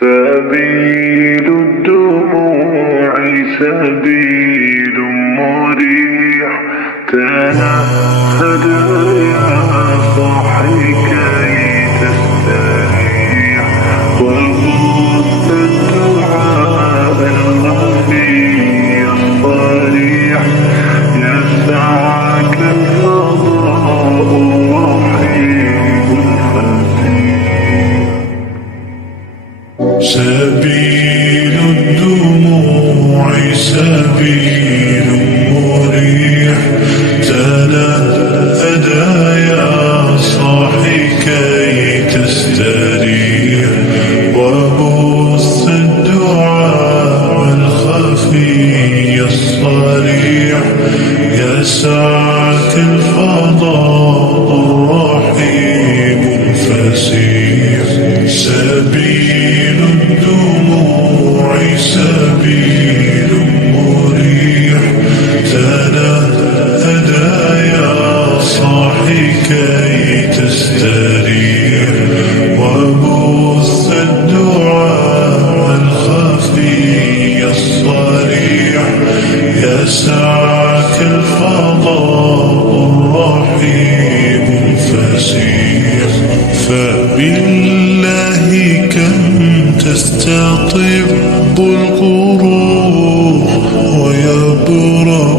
سبيل الدموع سبيل مريح، تنهد يا صاحي كي تستريح، وغص الدعاء الخفي الصريح، يسعك الفضاء الرحيم الفسيح. سبيل الدموع سبيل مريح، تنهدى يا صاحي كي تستريح، وبث الدعاء الخفي الصريح، يسعك الفضاء الرحيم الفسيح. سبيل الدموع سبيل مريح، تنهدى يا صاحي كي تستريح، وبث الدعاء الخفي الصريح، يسعك الفضاء الرحيم الفسيح. فبالله كم تستطب القروح، ويبرأ